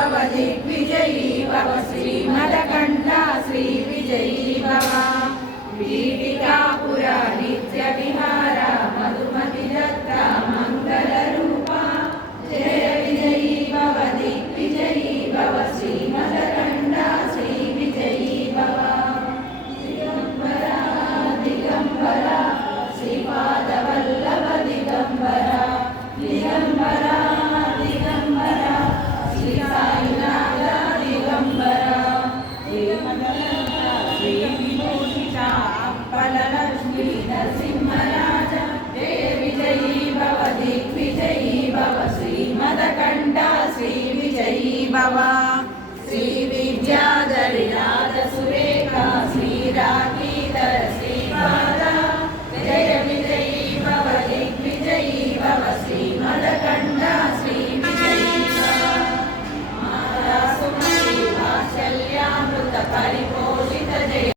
भव दिग्विजयी भव श्रीमदकण्ठा श्रीविजयी भव पीठिकापुरा नित्यविहारा मधुमतिदत्ता मङ्गलरूपा जय विजयी भव दिग्विजयी भव श्रीमदकण्ठा श्रीविजयी भव दिगम्बरा दिगम्बरा श्रीपादवल्लभ दिगम्बरा दिगम्बरा दिगम्बरा श्री साईनाथ दिगम्बरा श्री विभूषिता अप्पलक्ष्मी नरसिंहराज जय विजयी भव दिग्विजयी भव श्रीमदकण्ठा श्रीविजयी भव श्री विद्याधर